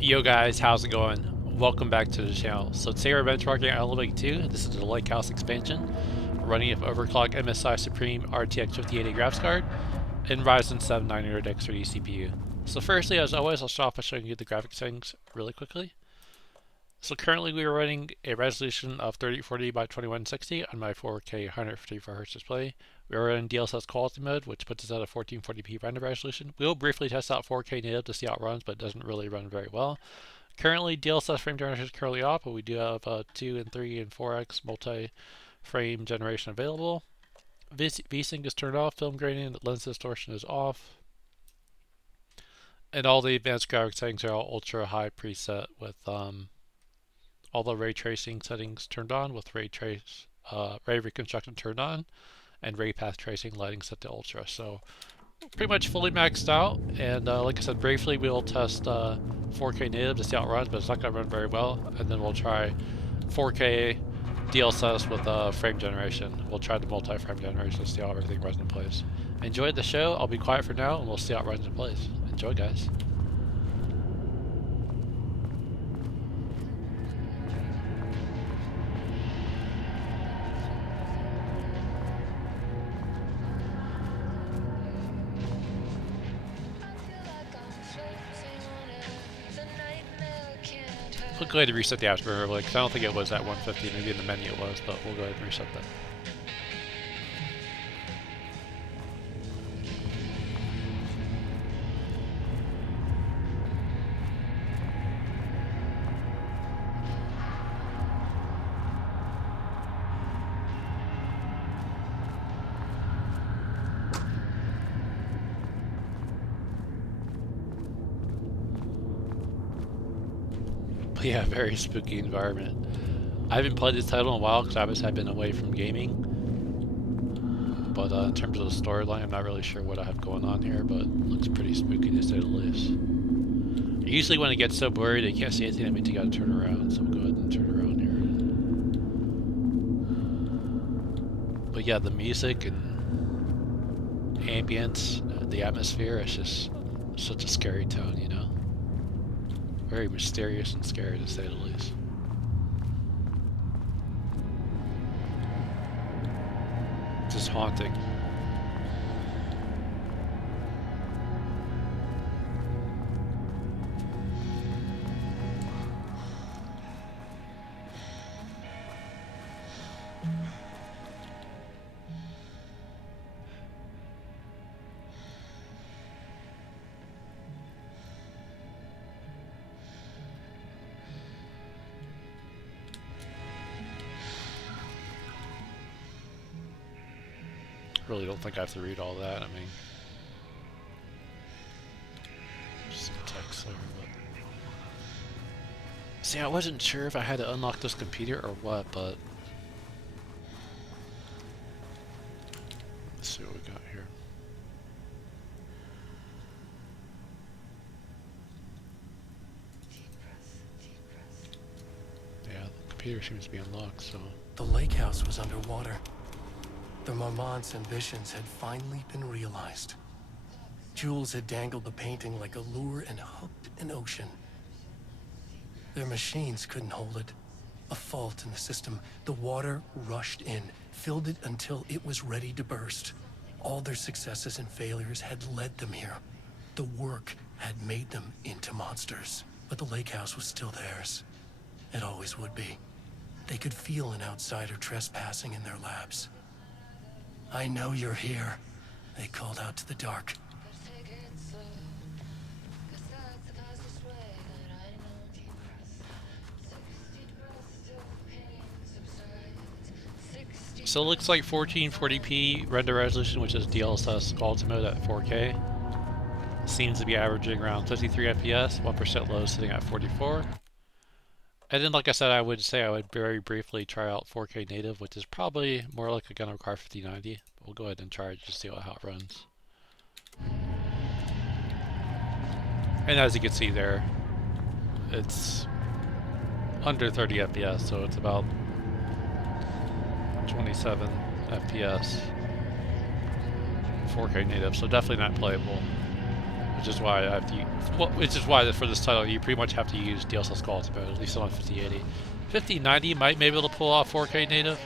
Yo guys, how's it going? Welcome back to the channel. So today we're benchmarking Elevate 2. This is the Lake House expansion. We're running it with overclocked MSI Surpim RTX 5080 graphics card and Ryzen 7 900X30 CPU. So firstly, as always, I'll start off by showing you the graphics settings really quickly. So currently we are running a resolution of 3040 by 2160 on my 4K 154Hz display. We are running DLSS quality mode, which puts us at a 1440p render resolution. We will briefly test out 4K native to see how it runs, but it doesn't really run very well. Currently, DLSS frame generation is currently off, but we do have 2 and 3 and 4x multi-frame generation available. VSync is turned off, film gradient, lens distortion is off, and all the advanced graphics settings are all ultra high preset with all the ray tracing settings turned on, with ray reconstruction turned on, and ray path tracing lighting set to ultra. So pretty much fully maxed out, and like I said, briefly we'll test 4K native to see how it runs, but it's not going to run very well, and then we'll try 4K DLSS with frame generation. We'll try the multi-frame generation to see how everything runs in place. Enjoy the show. I'll be quiet for now, and we'll see how it runs in place. Enjoy, guys. We'll go ahead and reset the afterburner really, because I don't think it was at 150. Maybe in the menu it was, but we'll go ahead and reset that. But yeah, very spooky environment. I haven't played this title in a while because obviously I've been away from gaming. But in terms of the storyline, I'm not really sure what I have going on here, but it looks pretty spooky to say the least. Usually when it gets so blurry they can't see anything, that means you gotta turn around, so we'll go ahead and turn around here. But yeah, the music and ambience, the atmosphere, it's just such a scary tone, you know? Very mysterious and scary to say the least. It's just haunting. Really don't think I have to read all that. I mean, just some text there, but see, I wasn't sure if I had to unlock this computer or what, but let's see what we got here. Yeah, the computer seems to be unlocked, so. The lake house was underwater. The Marmont's ambitions had finally been realized. Jules had dangled the painting like a lure and hooked an ocean. Their machines couldn't hold it. A fault in the system. The water rushed in, filled it until it was ready to burst. All their successes and failures had led them here. The work had made them into monsters. But the lake house was still theirs. It always would be. They could feel an outsider trespassing in their labs. "I know you're here," they called out to the dark. So it looks like 1440p render resolution, which is DLSS quality mode at 4K. Seems to be averaging around 53 FPS, 1% low sitting at 44. And then, like I said, I would say I would very briefly try out 4K native, which is probably more likely going to require 5090. We'll go ahead and try it just to see how it runs. And as you can see there, it's under 30 FPS, so it's about 27 FPS. 4K native, so definitely not playable. which is why I have to. Which is why for this title you pretty much have to use DLSS quality mode, at least on 5080. 5090 might be able to pull off 4K native,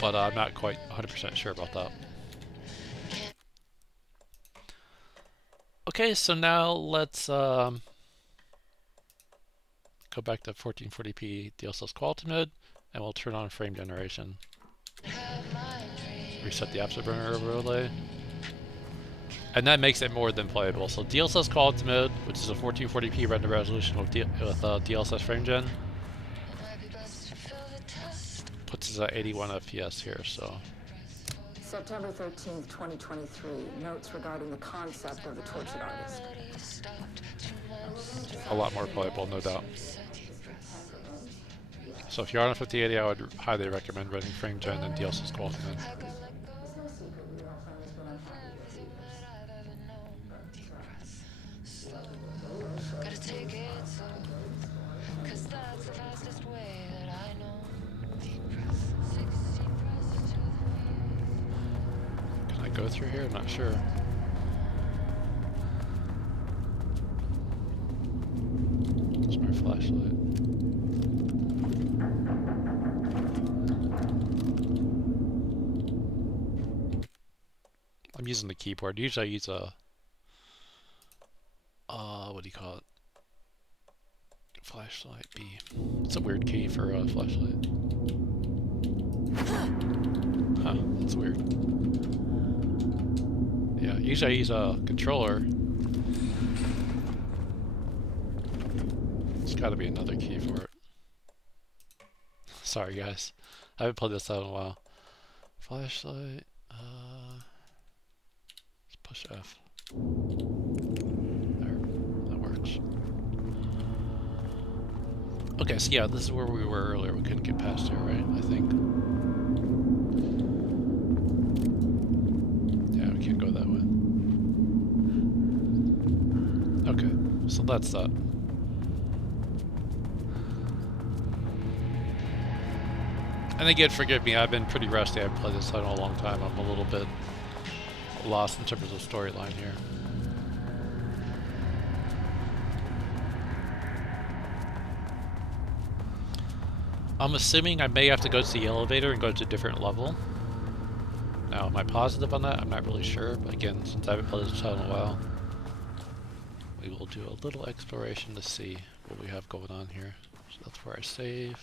but I'm not quite 100% sure about that. Okay, so now let's go back to 1440p DLSS quality mode, and we'll turn on frame generation. Reset the afterburner overlay. And that makes it more than playable. So DLSS quality mode, which is a 1440p render resolution with DLSS frame gen, puts us at 81 FPS here. So September 13th, 2023. Notes regarding the concept of the tortured artist. a lot more playable, no doubt. So if you're on a 5080, I would highly recommend running frame gen and DLSS quality mode. Can I go through here? I'm not sure. Where's my flashlight? I'm using the keyboard. Usually I use a what do you call it? Flashlight B. It's a weird key for a flashlight. Huh, that's weird. Yeah, usually I use a controller. There's gotta be another key for it. Sorry guys. I haven't played this out in a while. Flashlight, let's push F. There, that works. Okay, so yeah, this is where we were earlier. We couldn't get past here, right? I think. Yeah, we can't go that way. Okay, so that's that. And again, forgive me, I've been pretty rusty. I haven't played this title in a long time. I'm a little bit lost in terms of the storyline here. I'm assuming I may have to go to the elevator and go to a different level. Now, am I positive on that? I'm not really sure, but again, since I haven't played this title in a while, we will do a little exploration to see what we have going on here. So that's where I save.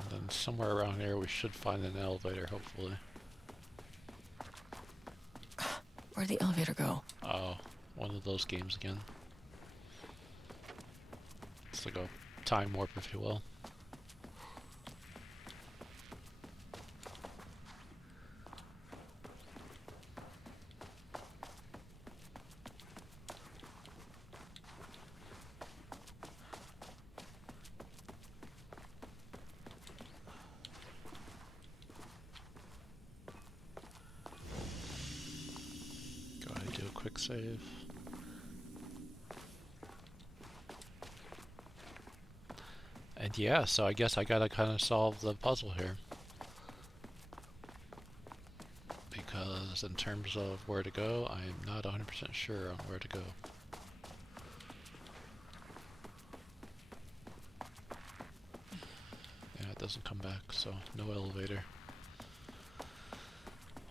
And then somewhere around here we should find an elevator, hopefully. Where'd the elevator go? Oh, one of those games again. It's like a time warp, if you will. Go ahead and do a quick save. And yeah, so I guess I gotta kind of solve the puzzle here. Because in terms of where to go, I am not 100% sure on where to go. Yeah, it doesn't come back, so no elevator.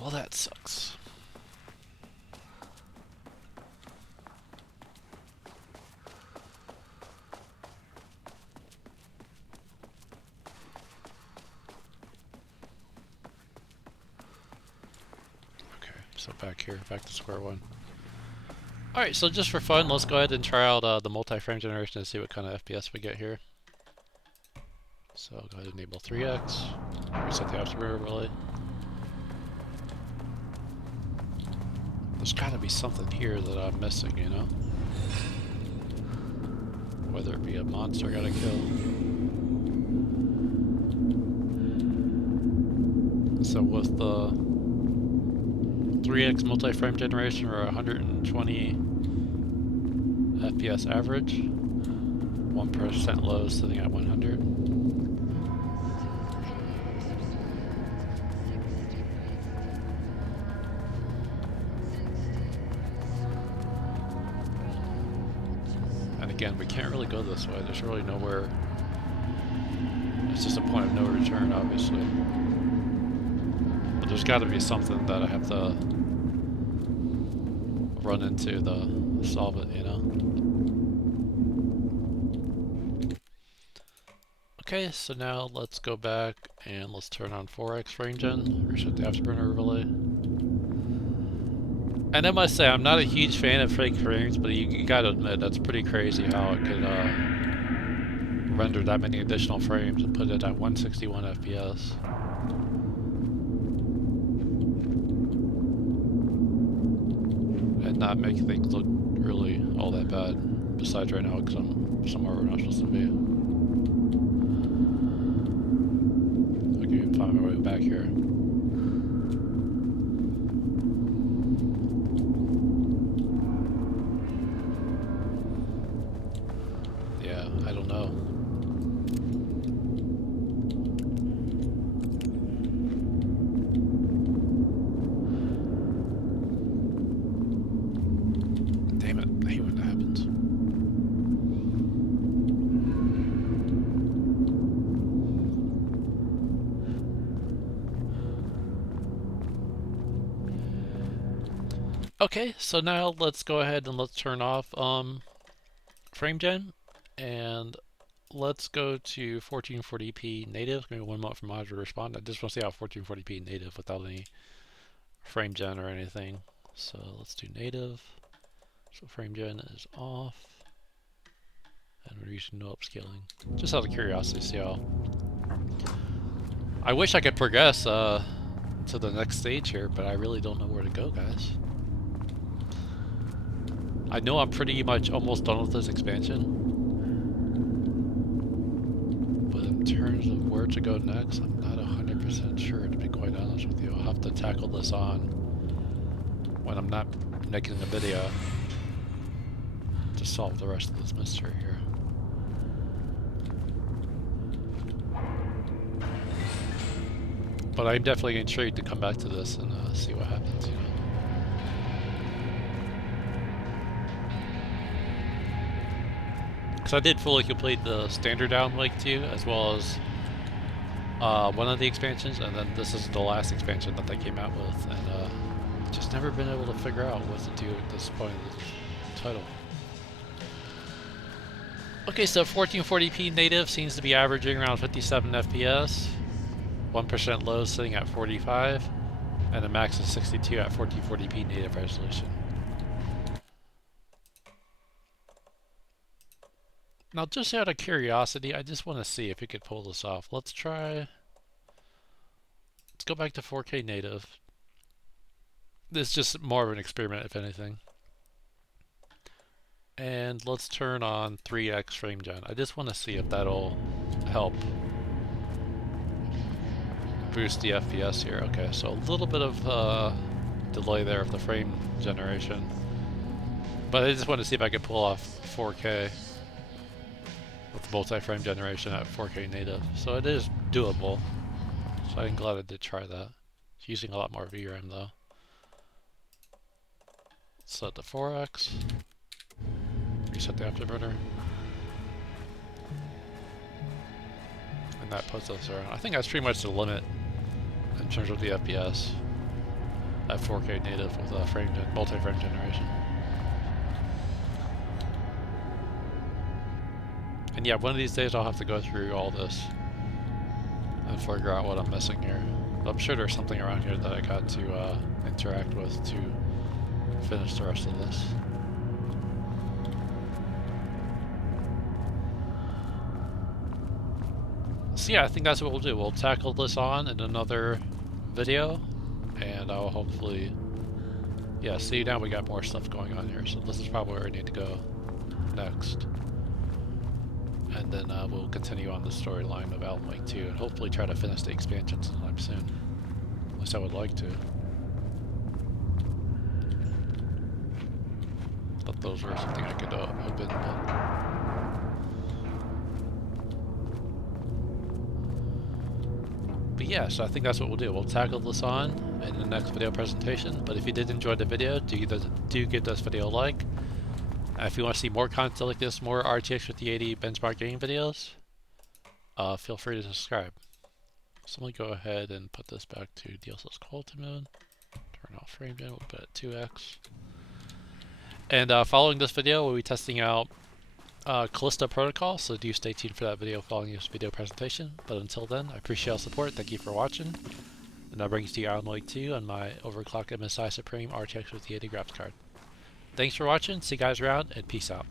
Well, that sucks. So back here, back to square one. Alright, so just for fun, let's go ahead and try out the multi-frame generation and see what kind of FPS we get here. So I'll go ahead and enable 3x, reset the afterburner overlay. There's gotta be something here that I'm missing, you know? Whether it be a monster I gotta kill. So with the 3x multi-frame generation or 120 FPS average, 1% low sitting at 100. again, we can't really go this way. There's really nowhere. It's just a point of no return, obviously. But there's got to be something that I have to run into to solve it, you know? Okay, so now let's go back and let's turn on 4x frame gen, reset the afterburner overlay. And I must say, I'm not a huge fan of fake frames, but you gotta admit, that's pretty crazy how it could render that many additional frames and put it at 161 FPS. And not make things look really all that bad, besides right now, because I'm somewhere we're not supposed to be. Okay, find my way back here. Yeah, I don't know. Damn it, I hate when that happens. Okay, so now let's go ahead and let's turn off frame gen, and let's go to 1440p native. Give me 1 moment for monitor to respond. I just want to see how 1440p native without any frame gen or anything. So let's do native. So frame gen is off, and we're using no upscaling. Just out of curiosity, see how. I wish I could progress to the next stage here, but I really don't know where to go, guys. I know I'm pretty much almost done with this expansion, but in terms of where to go next, I'm not 100% sure, to be quite honest with you. I'll have to tackle this on when I'm not making a video to solve the rest of this mystery here. But I'm definitely intrigued to come back to this and see what happens, you know. Because I did fully complete the standard downlink too, as well as one of the expansions, and then this is the last expansion that they came out with, and just never been able to figure out what to do at this point of the title. Okay, so 1440p native seems to be averaging around 57 FPS, 1% low sitting at 45, and a max of 62 at 1440p native resolution. Now, just out of curiosity, I just want to see if we could pull this off. Let's try. Let's go back to 4K native. This is just more of an experiment, if anything. And let's turn on 3x frame gen. I just want to see if that'll help boost the FPS here. Okay, so a little bit of delay there of the frame generation. But I just want to see if I could pull off 4K. With multi-frame generation at 4K native, so it is doable. So I'm glad I did try that. It's using a lot more VRAM though. Set the 4x. Reset the afterburner. And that puts us around. I think that's pretty much the limit in terms of the FPS at 4K native with multi-frame generation. And yeah, one of these days I'll have to go through all this and figure out what I'm missing here. But I'm sure there's something around here that I got to interact with to finish the rest of this. So yeah, I think that's what we'll do. We'll tackle this on in another video, and I'll hopefully, yeah, see now we got more stuff going on here, so this is probably where I need to go next. And then we'll continue on the storyline of Alan Wake 2 and hopefully try to finish the expansion sometime soon. At least I would like to. Thought those were something I could open, but yeah, so I think that's what we'll do. We'll tackle this on in the next video presentation. But if you did enjoy the video, do give this video a like. If you want to see more content like this, more RTX 5080 benchmark gaming videos, feel free to subscribe. So I'm going to go ahead and put this back to DLSS quality mode. Turn off frame bin, we'll put it at 2x. And following this video, we'll be testing out Callisto Protocol, so do stay tuned for that video following this video presentation. But until then, I appreciate all support, thank you for watching, and that brings you to Alan Wake 2 on my overclocked MSI Surpim RTX 5080 graphics card. Thanks for watching, see you guys around, and peace out.